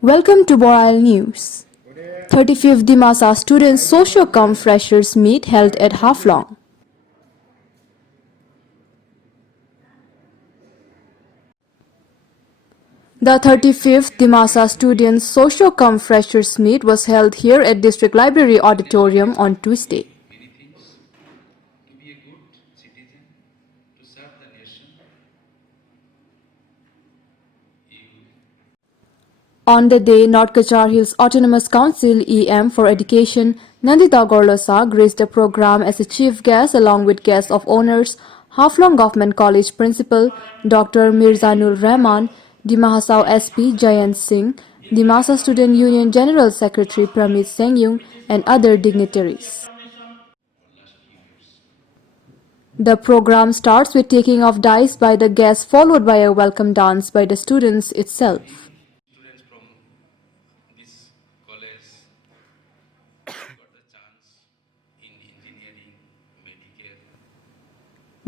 Welcome to Boral News. 35th Dimasa Students Socio-Com Freshers Meet held at Haflong. The 35th Dimasa Students Socio-Com Freshers Meet was held here at District Library Auditorium on Tuesday. Many things to be a good citizen, to serve the nation. On the day, North Cachar Hills Autonomous Council (EM) for Education, Nandita Gorlosa graced the program as a chief guest along with guests of honors, Haflong Government College Principal Dr. Mirzanul Rahman, Dimahasao SP Jayant Singh, Dimasa Student Union General Secretary Pramit Sengyung, and other dignitaries. The program starts with taking of dice by the guests followed by a welcome dance by the students itself. Students from this college got the chance in engineering, medical.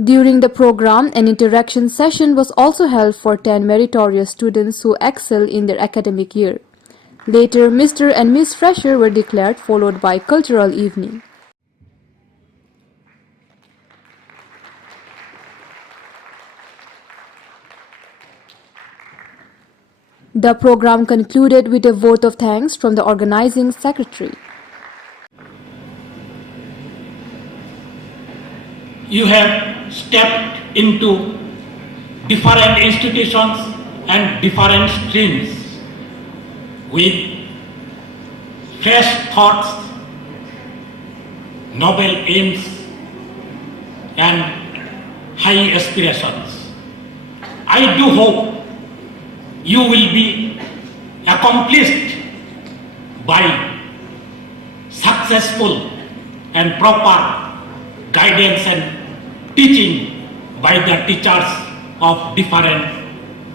During the program, an interaction session was also held for 10 meritorious students who excel in their academic year. Later, Mr. and Miss Fresher were declared, followed by cultural evening. The program concluded with a vote of thanks from the organizing secretary. You have stepped into different institutions and different streams with fresh thoughts, noble aims, and high aspirations. I do hope you will be accomplished by successful and proper guidance and teaching by the teachers of different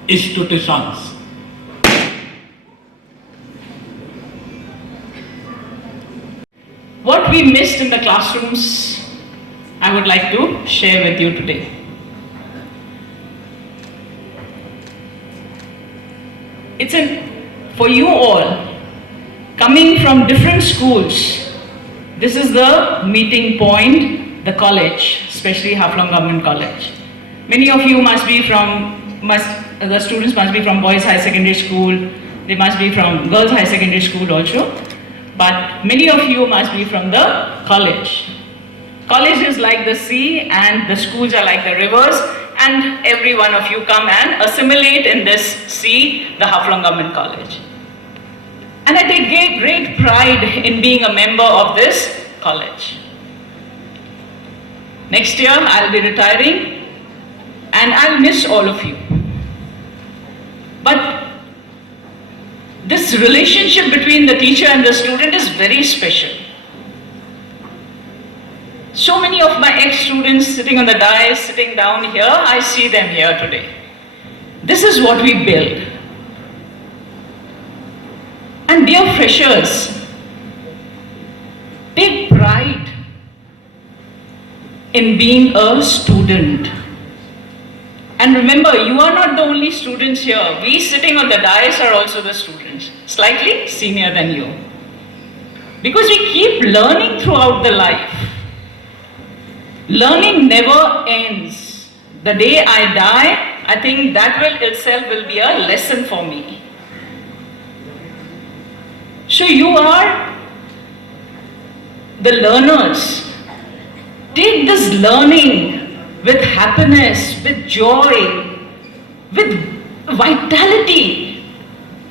institutions. What we missed in the classrooms, I would like to share with you today. For you all, coming from different schools, this is the meeting point, the college, especially Haflong Government College. Many of you the students must be from Boys High Secondary School, they must be from Girls High Secondary School also, but many of you must be from the college. College is like the sea and the schools are like the rivers, and every one of you come and assimilate in this sea, the Haflong Government College. And I take great pride in being a member of this college. Next year I'll be retiring and I'll miss all of you. But this relationship between the teacher and the student is very special. So many of my ex-students sitting on the dais, sitting down here, I see them here today. This is what we build. And dear freshers, take pride in being a student. And remember, you are not the only students here. We sitting on the dais are also the students, slightly senior than you. Because we keep learning throughout the life. Learning never ends. The day I die, I think that itself will be a lesson for me. So you are the learners. Take this learning with happiness, with joy, with vitality.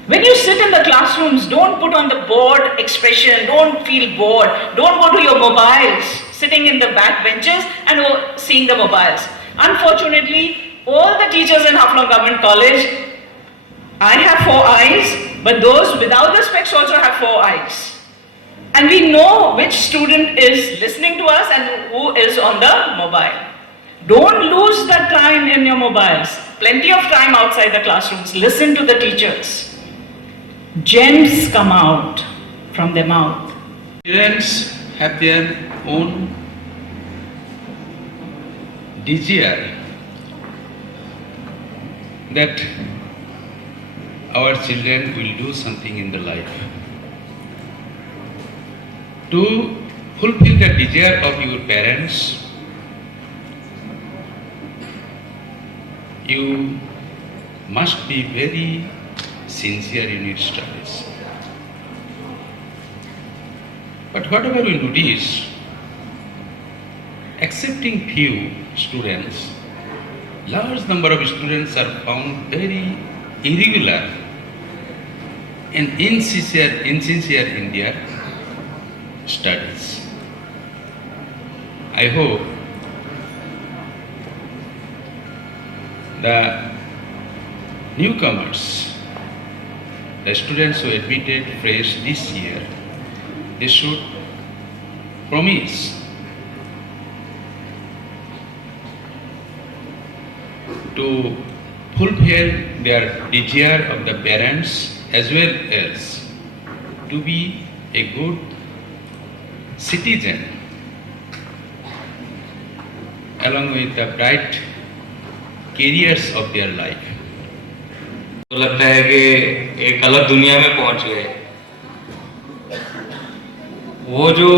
When you sit in the classrooms, don't put on the bored expression, don't feel bored, don't go to your mobiles, sitting in the back benches and seeing the mobiles. Unfortunately, all the teachers in Haflong Government College, I have 4 eyes, but those without the specs also have 4 eyes. And we know which student is listening to us and who is on the mobile. Don't lose that time in your mobiles. Plenty of time outside the classrooms. Listen to the teachers. Gems come out from their mouth. Parents have their own desire that our children will do something in the life. To fulfill the desire of your parents, you must be very sincere in your studies. But whatever we notice, excepting few students, large number of students are found very irregular and insincere in their studies. I hope the newcomers, the students who admitted fresh this year, they should promise to fulfill their desire of the parents as well as to be a good citizen along with the bright careers of their life. तो लगता है कि एक अलग दुनिया में पहुंच गए। वो जो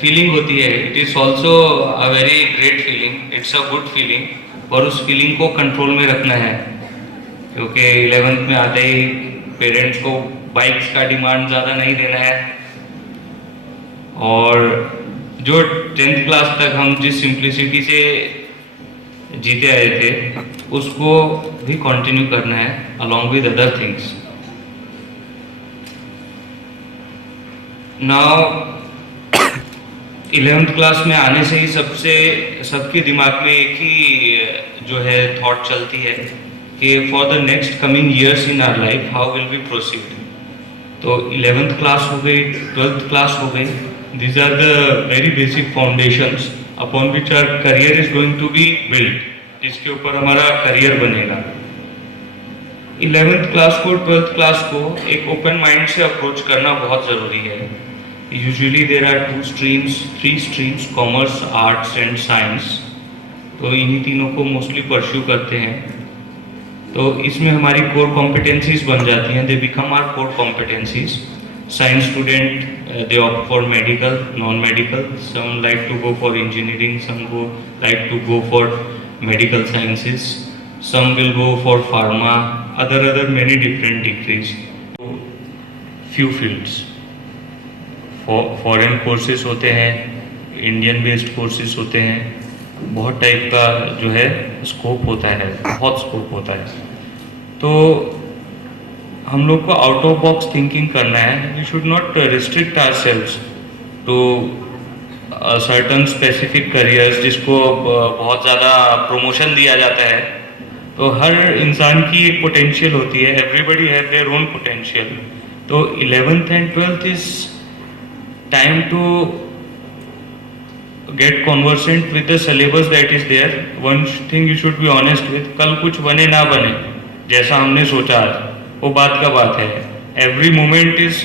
फीलिंग होती है, it is also a very great feeling, it's a good feeling, और उस फीलिंग को कंट्रोल में रखना है, क्योंकि 11th में आते ही पेरेंट्स को बाइक्स का डिमांड ज़्यादा नहीं देना है, और जो 10th क्लास तक हम जिस सिंप्लिसिटी से जीते आए थे उसको भी कंटिन्यू करना है along with other things. Now 11th class में आने से ही सबके दिमाग में एक ही जो है थॉट चलती है कि for the next coming years in our life how will be proceed. तो 11th क्लास हो गई, 12th क्लास हो गई, these are the very basic foundations upon which our career is going to be built, जिसके ऊपर हमारा career बनेगा। 11th class को 12th क्लास को एक ओपन माइंड से अप्रोच करना बहुत ज़रूरी है। Usually there are 3 streams, commerce, arts and science, तो इन्हीं तीनों को मोस्टली परस्यू करते हैं। तो इसमें हमारी कोर कॉम्पिटेंसीज बन जाती हैं, they become our core competencies. Science student, they opt for medical, non-medical. Some like to go for engineering, some like to go for medical sciences. Some will go for pharma, other many different degrees. Few fields. Foreign courses होते हैं, Indian based courses होते हैं, बहुत type का जो है scope होता है, बहुत स्कोप होता है। तो हम लोग को आउट ऑफ बॉक्स थिंकिंग करना है। We should not restrict ourselves to certain specific careers जिसको बहुत ज़्यादा प्रमोशन दिया जाता है। तो हर इंसान की एक पोटेंशियल होती है, everybody have their own potential. तो 11th and 12th is time to get conversant with the syllabus that is there. One thing you should be honest with, कल कुछ बने ना बने जैसा हमने सोचा आज, वो बात का बात है। Every moment is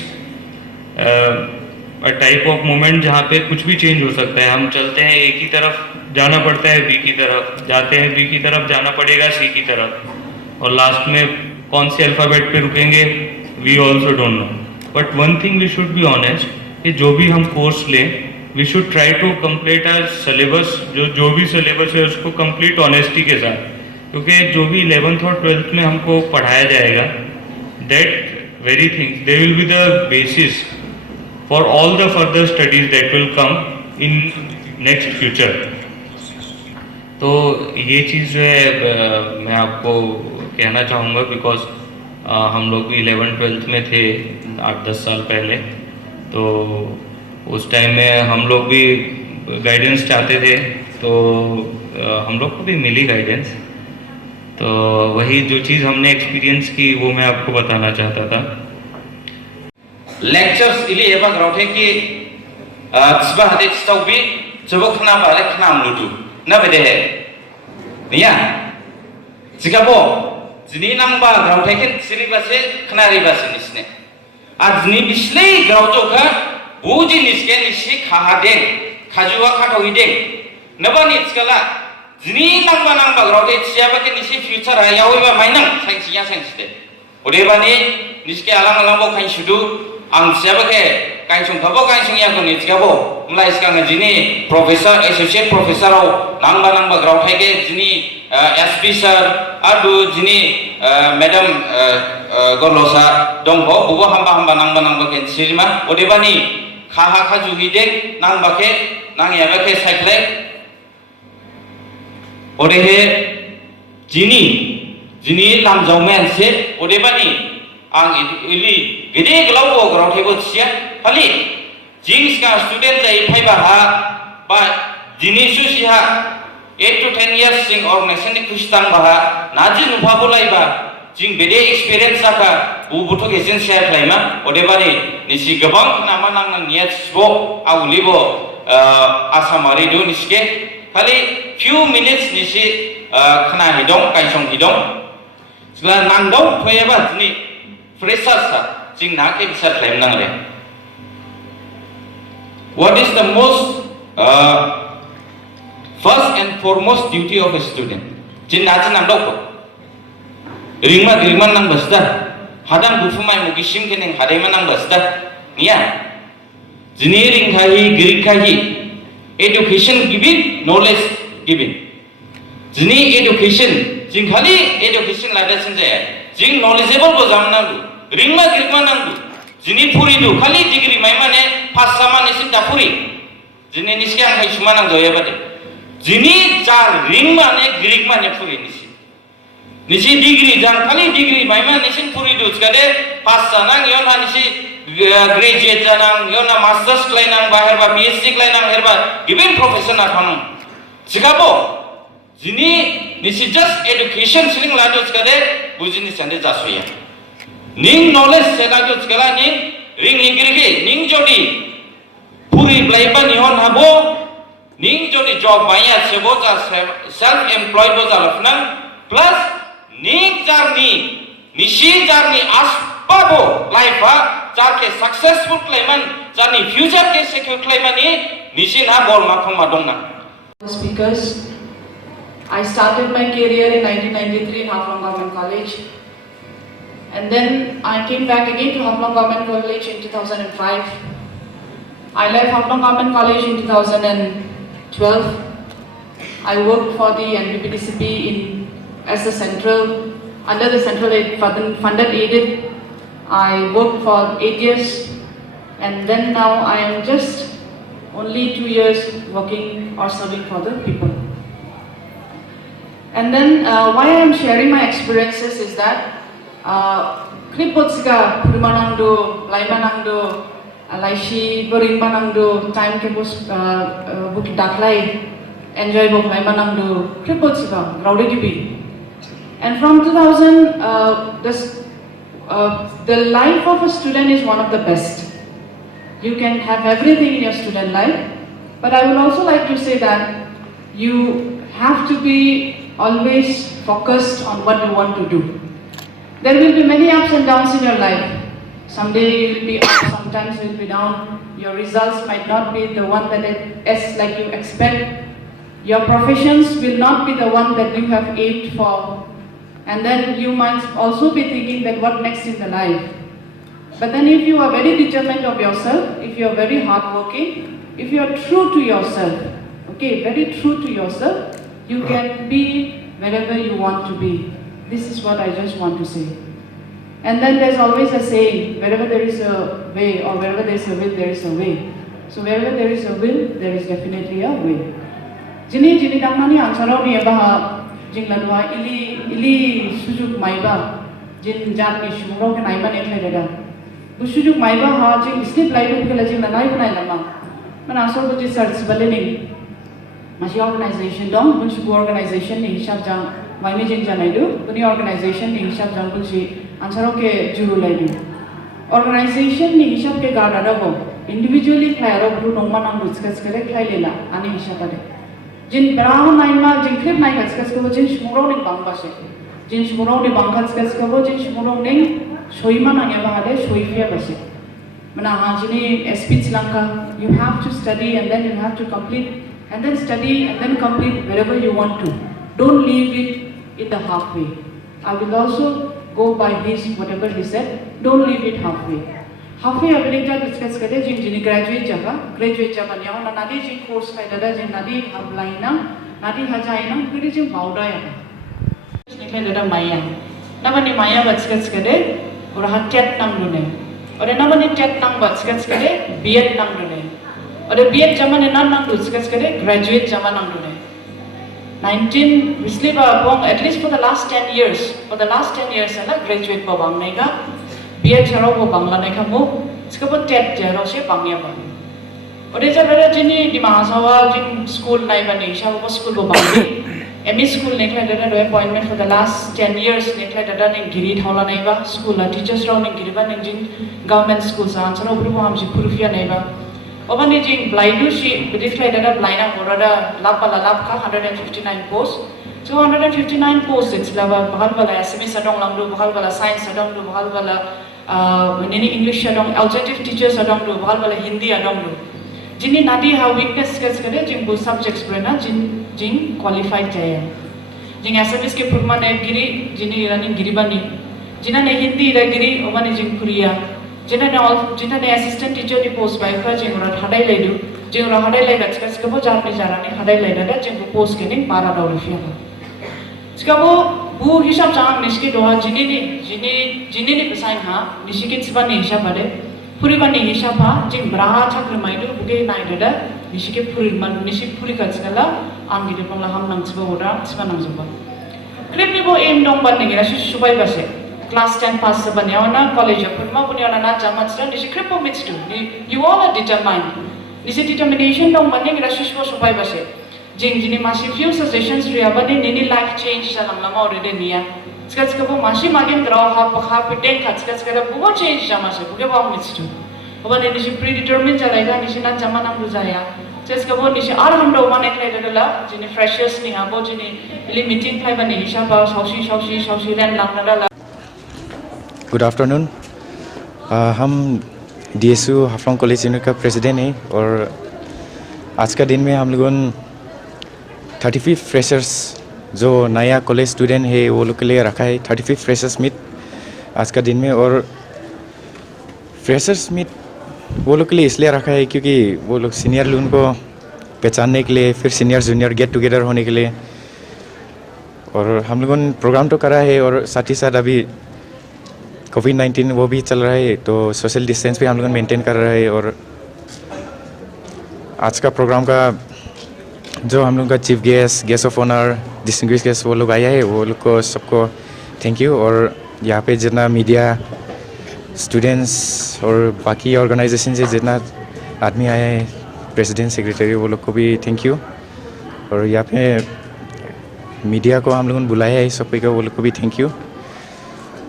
a type of moment जहाँ पे कुछ भी चेंज हो सकता है। हम चलते हैं ए की तरफ, जाना पड़ता है बी की तरफ, जाते हैं बी की तरफ, जाना पड़ेगा सी की तरफ, और लास्ट में कौन से अल्फ़ाबेट पे रुकेंगे we also don't know. But one thing we should be honest कि जो भी हम कोर्स लें, we should try to complete our syllabus, जो भी सिलेबस है उसको कंप्लीट ऑनेस्टी के साथ, क्योंकि जो भी 11th और 12th में हमको पढ़ाया जाएगा, that very things they will be the basis for all the further studies that will come in next future। तो ये चीज़ जो है मैं आपको कहना चाहूँगा, बिकॉज हम लोग भी 11th 12th में थे 8-10 साल पहले, तो उस टाइम में हम लोग भी गाइडेंस चाहते थे, तो हम लोग को भी मिली गाइडेंस। तो वही जो चीज़ हमने एक्सपीरियंस की वो मैं आपको बताना चाहता था। लेक्चर्स इली एबा ग्राउथे की त्सबा हते त्सौबी जबो खना बाले खना मुलुदु ना बदे है निया जिगाबो जिनी नंबा ग्राउथे के सिलिबासे खना रिबासे निसने आजनी बिस्ले ग्राउजो का बुजी निसके निसी खाहादे खाजुवा खाटोइदे नबानि त्सकला जिनी नंबा ग्राउथे चियाबा के निसी future आयावैबा माइनंग scientia science they Odebani niske alang bo kain sudu ang siapa ke kain sung kabo kain sung ya ko ni kabo mulai sekarang jini profesor associate professor nangba grau ke jini SP sir adu jini madam golosa dongho bubo hamba nangba ke sirima odebani kha khaju hide nangba ke nang ya ke cycle odehe jini lam jaumen se odebani ang ili gede gelau grau thebo sia kali jing ska student jai phaiba ha ba jini su siha 8 to 10 years sing organization ni kustan ba naji nufa bolai ba jing bede experience aka bu buto gesin share klaima odebani nisi gabang nama nang niat sbo aulibo asamari do niske kali few minutes nisi khana hidong kaisong hidong sila nang dong phayaba jini fresher sa jing na ke bisa klaim nang le. What is the most first and foremost duty of a student? Jin naji nang dong ringma nang basta hadang bufumai mugisim keneng hadai manang basta niya jini ringkahi girikahi education giving knowledge giving jini education jing khali education lada senjaya jing knowledgeable bo jam nangu ringma nangu jini puri du khali degree mai mane pas sama nisim da puri jini nisyang hai sumanang joya bade jini jar ringma ne girikma ne puri nisi degree jang khali degree mai mane nisim puri du skade pas sanang yon ha nisi graduate janang yon na masters klainang bahar ba PhD klainang herba given professional hanung sikabo jini nisi just education siling lado skade bujini sande jasuya ning knowledge selado skala ning ring ingirigi ning jodi puri blaiba nihon habo ning jodi job baya sebo ja self employed bo jalafnang plus ning jarni nisi jarni aspabo life jarke successful claimant jarni future ke secure claimant ni nisi na bol ma phang ma dongna. Speakers, I started my career in 1993 in Haflong Government College, and then I came back again to Haflong Government College in 2005. I left Haflong Government College in 2012. I worked for the NBPDCP as under the central aid funded aided. I worked for 8 years, and then now I am just only 2 years working or serving for the people. And then why I am sharing my experiences is that Kripotsga Primanangdo, Laimanangdo, Laishi Borimbanangdo, time ke bus buki daklai, enjoy book Laimanangdo, Kripotsga, Raudigibi. And from 2000, the life of a student is one of the best. You can have everything in your student life, but I would also like to say that you have to be always focused on what you want to do. There will be many ups and downs in your life. Someday you will be up, sometimes you will be down. Your results might not be the one that is like you expect. Your professions will not be the one that you have aimed for. And then you might also be thinking that what next in the life. But then if you are very determined of yourself, if you are very hardworking, if you are true to yourself, okay, very true to yourself, you can be wherever you want to be. This is what I just want to say. And then there's always a saying, wherever there is a way or wherever there is a will, there is a way. So wherever there is a will, there is definitely a way. Jini damani ansarau ni eba jing ladwa ili sujuk maiba jin jan ni shumro ke naiba ne phedega. Bu sujuk maiba ha jing sleep light ke la jing na naik nai lama. Mana asal bu ji search balening. Masih organisation dong, pun sebuah organisation ni hisap jang, mai jeng janai do, puni organisation ni hisap jang pun si ansaro ke juru lagi. Organisation ni hisap ke gada ada bo, individually klay aro bru nongman ang discuss kere klay lela, ani hisap ada. Jin berang naik ma, jin klip naik discuss kebo, jin semurau ni bangka se, jin semurau ni bangka discuss kebo, jin semurau ni soima nanya bahade, soifia base. Mana ha jini speech langka, you have to study and then you have to complete. And then study and then complete wherever you want to. Don't leave it in the halfway. I will also go by his whatever he said. Don't leave it halfway. Halfway ability to discuss kade jing graduate jaba niya na nadi jing course kai dada jing nadi hablaina nadi hajaina kade jing bauda ya. Nikle dada maya. Nabani maya discuss kade और हाँ TET नाम दुने और ये नमनी TET नाम discuss करें BEd नाम दुने और ये BEd जमा ने नाम discuss करें graduate जमा नाम दुने 19 इसलिए बाबों at least for the last 10 years है ना graduate बाबों नहीं का BEd चलो वो बांग्ला नहीं का मु इसका वो टेट जरो से बांग्या बांग और ये जब मेरा जिन्हीं दिमाग जिन स्कूल नहीं बनी शायद वो स्कूल वो बांगी ME school निकले डरा दो appointment for the last 10 years निकले डरा ने गिरी थाला नहीं बा school ला teachers राव ने गिरी बा ने जिन government school सांस राव उनको हम जी पुरुषिया नहीं बा और बने जिन blind शी निकले डरा blind आ बोरा डा लाभ का 159 posts so 159 posts इतना बहाल वाला SME सडोंग लंगडू बहाल वाला science सडोंग लू बहाल वाला निनी English सडोंग alternative teachers सडोंग लू बहाल वाला हिंदी सडोंग लू जिन्हें नादी हाँ weakness कैसे करे जिन बुल subjects पर ना जिन qualified चाहिए जिन SMS के पुरमा ने गिरी जिन्हें रनिंग गिरी बनी जिन्हें ने हिंदी रह गिरी ओमाने जिन कुरिया जिन्हें ने assistant teacher की post बाई का जिन उरा हटाई ले दो जिन उरा हटाई ले गच्छ कैसे कबो जाने जाराने हटाई ले डा जिन को post के निं $12 का इसका वो हिसाब चांग निश्चित दोहा जिन्हें ने पेशाइन हाँ निश्चित सिवा नहीं हिसाब बड़े पूरी बनी हिसाब हाँ जिन बराहा चक्र माइडू बुके नाइट डा निश्चित पूरी का चला आंगी दे पंगला हम नंग उड़ा सिवा नंग जुबा क्लिप नि वो एम डोंग बन्ने गिरा सुबाई बसे क्लास 10 पास से बने ना कॉलेज पुरमा बुनिया ना जामन से निश्चित क्लिप वो meets to you all are determined निश्चित determination डोंग बन्ने गिरा सुबाई बसे जिन्हें मासी few suggestions रिया बने निनी life change जालंग लमा already निया इसका वो मासी मागें ग्राव हाँ पिटें खाच इसका वो change जामा से बुके वो मिट्स टू अब निश्चित predetermined चलाएगा निश्चित ना जामा नाम दुजाया इसका वो निश्चित आर हम लोग वाने के लिए डला जिन्हें freshers नहीं हाँ वो जिन्हें इली meeting प्लाई बने हिसाब आ साउशी रैन लाना डला Good afternoon. हम DSU हाफलोंग कॉलेज यूनिट का प्रेसिडेंट हैं और आज का दिन में हम लोगों 35 फ्रेशर्स जो नया कॉलेज स्टूडेंट है वो लोग के लिए रखा है 35 फ्रेशर्स मीट आज का दिन में और फ्रेशर्स मीट वो लोग के लिए इसलिए रखा है क्योंकि वो लोग सीनियर लोगों को पहचानने के लिए फिर सीनियर जूनियर गेट टुगेदर होने के लिए और हम लोगों ने प्रोग्राम तो करा है और साथ ही साथ अभी कोविड-19 वो भी चल रहा है तो सोशल डिस्टेंस भी हम लोग मेंटेन कर रहे हैं और आज का प्रोग्राम का जो हम लोग का chief guest of honour distinguished guest वो लोग आया है वो लोग को सबको थैंक यू और यहाँ पे जितना मीडिया स्टूडेंट्स और बाकी ऑर्गेनाइजेशन से जितना आदमी आया है प्रेसिडेंट सेक्रेटरी वो लोग को भी थैंक यू और यहाँ पे मीडिया को हम लोगों ने बुलाया है सब को वो लोग को भी थैंक यू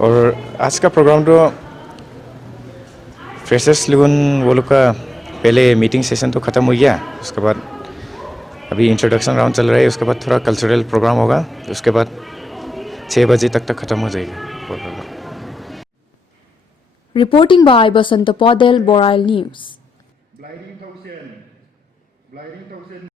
और आज का प्रोग्राम तो फ्रेशर्स लोगों वो लोग का पहले मीटिंग सेशन तो ख़त्म हो गया उसके बाद अभी इंट्रोडक्शन राउंड चल रहा है उसके बाद थोड़ा कल्चरल प्रोग्राम होगा उसके बाद 6 बजे तक ख़त्म हो जाएगा Reporting by Basanta Podel, Boral News.